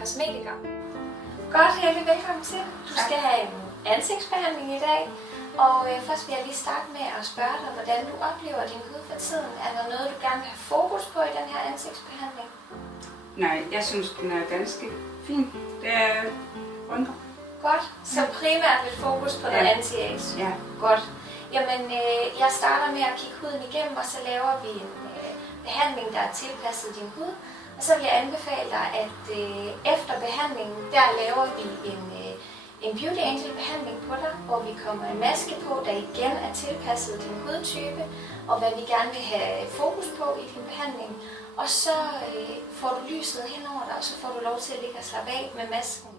kosmetiker. Godt, Helle, velkommen til. Du skal have en ansigtsbehandling i dag. Og først vil jeg lige starte med at spørge dig, hvordan du oplever din hud for tiden. Er der noget, du gerne vil have fokus på i den her ansigtsbehandling? Nej, jeg synes, den er ganske fin. Det er rynker. Godt, så primært lidt fokus på det anti-age. Ja. Godt. Jamen, jeg starter med at kigge huden igennem, og så laver vi en behandling, der er tilpasset din hud. Og så vil jeg anbefale dig, at efter behandlingen, der laver vi en Beauty Angel behandling på dig, hvor vi kommer en maske på, der igen er tilpasset din hudtype, og hvad vi gerne vil have fokus på i din behandling. Og så får du lyset henover dig, og så får du lov til at ligge og slappe af med masken.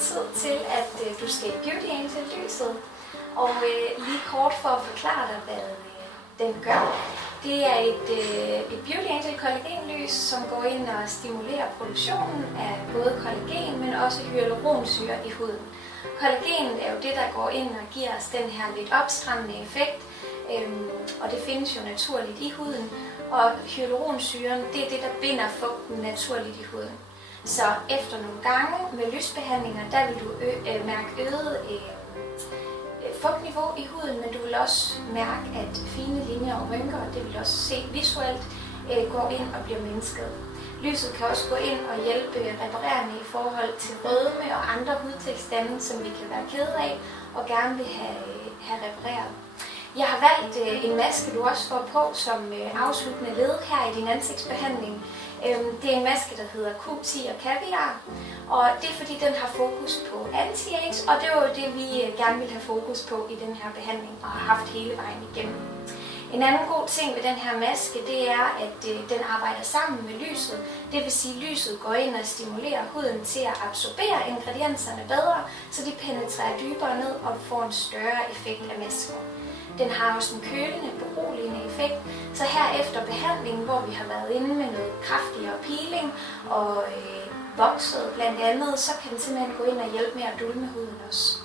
Tid til, at du skal i Beauty Angel-lyset. Og lige kort for at forklare dig, hvad den gør. Det er et Beauty Angel kollagenlys, som går ind og stimulerer produktionen af både kollagen, men også hyaluronsyre i huden. Kollagen er jo det, der går ind og giver os den her lidt opstrammende effekt, og det findes jo naturligt i huden. Og hyaluronsyren, det er det, der binder fugten naturligt i huden. Så efter nogle gange med lysbehandlinger, der vil du mærke øget fugtniveau i huden, men du vil også mærke, at fine linjer og rynker, det vil også se visuelt, går ind og bliver mindsket. Lyset kan også gå ind og hjælpe reparerende i forhold til rødme og andre hudtilstande, som vi kan være kede af og gerne vil have repareret. Jeg har valgt en maske, du også får på som afsluttende led her i din ansigtsbehandling. Det er en maske, der hedder Q10 og Caviar, og det er fordi, den har fokus på anti-age, og det var jo det, vi gerne ville have fokus på i den her behandling og har haft hele vejen igennem. En anden god ting ved den her maske, det er, at den arbejder sammen med lyset. Det vil sige, at lyset går ind og stimulerer huden til at absorbere ingredienserne bedre, så de penetrerer dybere ned og får en større effekt af masken. Den har også en kølende, beroligende effekt, så her efter behandlingen, hvor vi har været inde med noget kraftigere peeling og vokset blandt andet, så kan den simpelthen gå ind og hjælpe med at dulme huden også.